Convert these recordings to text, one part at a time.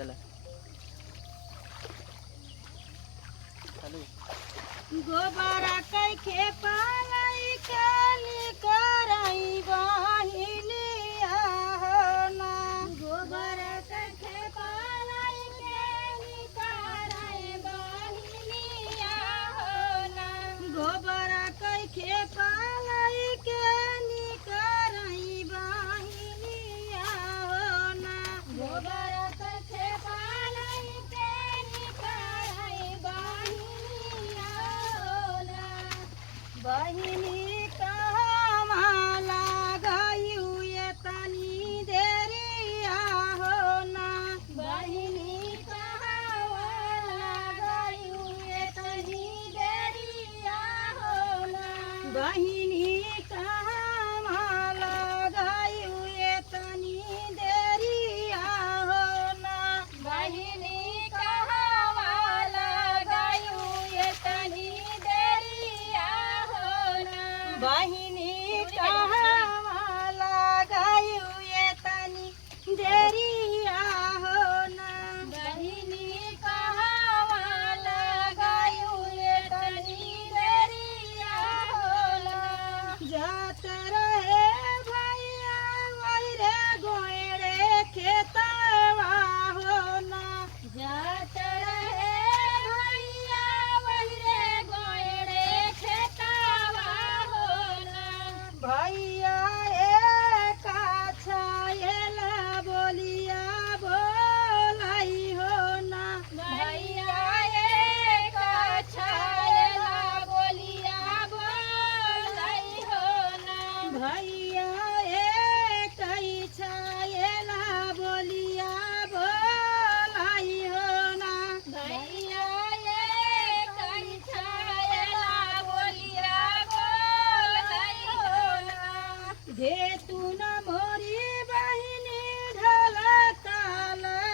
चला चालू गोबरा कई खेपालाई काली कराई बहिनिया हो ना गोबरा कई खेपालाई काली कराई बहिनिया हो ना गोबरा कई खेपालाई काली कराई बहिनिया हो ना गोबरा कई खेपालाई काली कराई बहिनिया हो ना बहिनी कहवा लगायु ये तनी देरिया हो ना बहिनी कहवा लगायु ये तनी देरिया हो ना बहिनी कहवा लगायु ये तनी देरिया हो ना बहिनी कहवा लगायु ये तनी देरिया हो ना बहिनी कहवा लगायु ये तनी देरिया हो ना बहिनी कहवा लगायु ये तनी देरिया हो ना जात रहे भैया वही रे गोयरे खेतवा हो ना जात रहे भैया वही रे गोयरे खेतवा हो ना भैया एक छायला बोलिया बोलाई हो ना भैया एक छायला बोलिया बोलाई हो ना भैया एक छायला बोलिया बोलाई हो ना भैया एक छायला बोलिया बोलाई हो ना दे तू न मोरी बहिनी ढला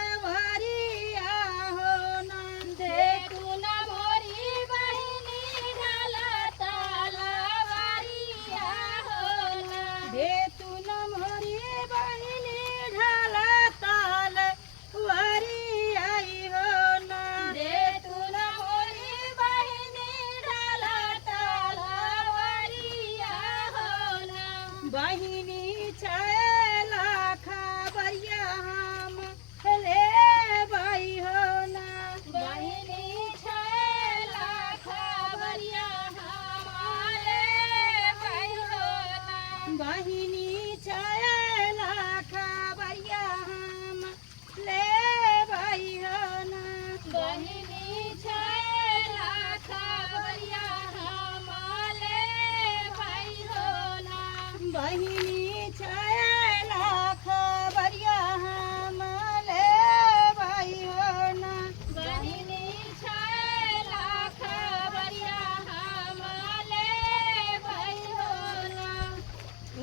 तलवारिया हो ना दे तू न मोरी बहिनी ढला तलवारिया हो ना दे तू न मोरी बहिनी ढला तलवारिया हो ना दे तू न मोरी बहिनी ढला तलवारिया हो ना बहिनी छायला खबरिया हम ले भाई हो ना बहिनी छायला खबरिया हम ले भाई हो ना बहिनी छायला खबरिया हम ले भाई हो ना बहिनी छायला खबरिया हम ले भाई हो ना बहिनी छायला खबरिया हम ले भाई हो ना बहिनी छायला खबरिया हम ले भाई हो ना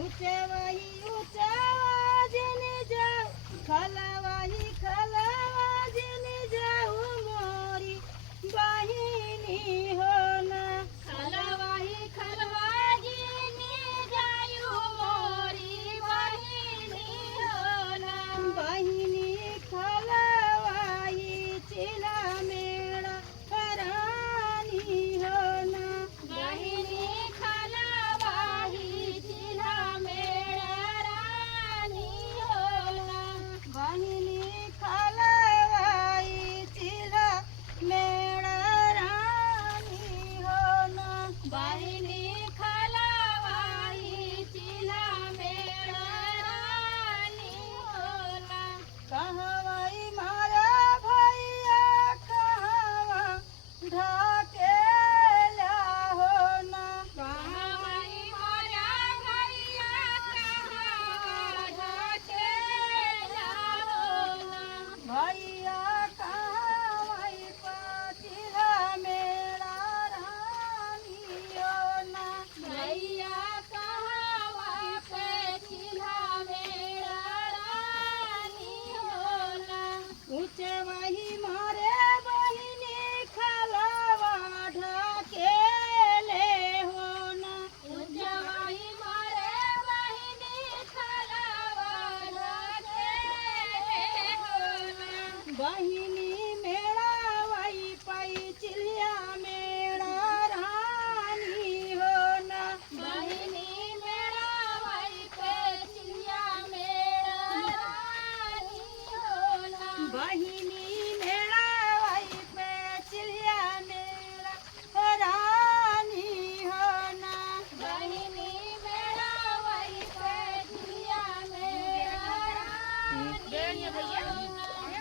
ऊँचे वही ऊँचा जिन जाऊ खलवाही खलवा जिन जाऊ मोरी बहिनी हो ना खलवाही खलवा जिन जाऊ मोरी बहिनी हो ना बहिनी खलवाही चिला मेरा रानी हो ना बहिनी खलवाही चिला मेरा रानी हो ना बहिनी खला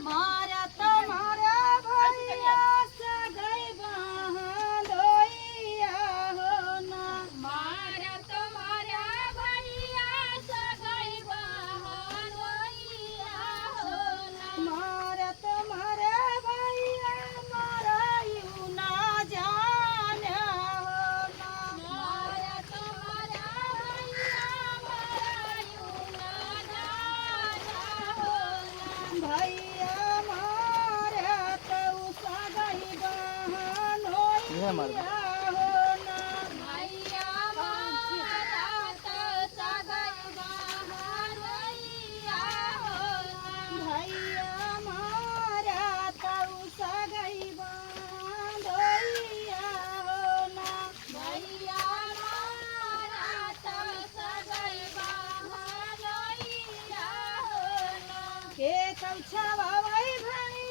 मारा तुम्हारा भैया सगाई बहनोइया हो ना मारा तुम्हारा भैया सगाई बहनोइया हो ना मारा तुम्हारा भैया मरायु ना जाने हो ना मारा तुम्हारा भैया मरायु ना जाने हो ना भैया मारा तो सगाई बहनोइया हो ना भैया मारा तो सगाई बहनोइया हो ना भैया मारा तो सगाई बहनोइया हो ना भैया मारा तो सगाई बहनोइया हो ना के कब छवाई भाई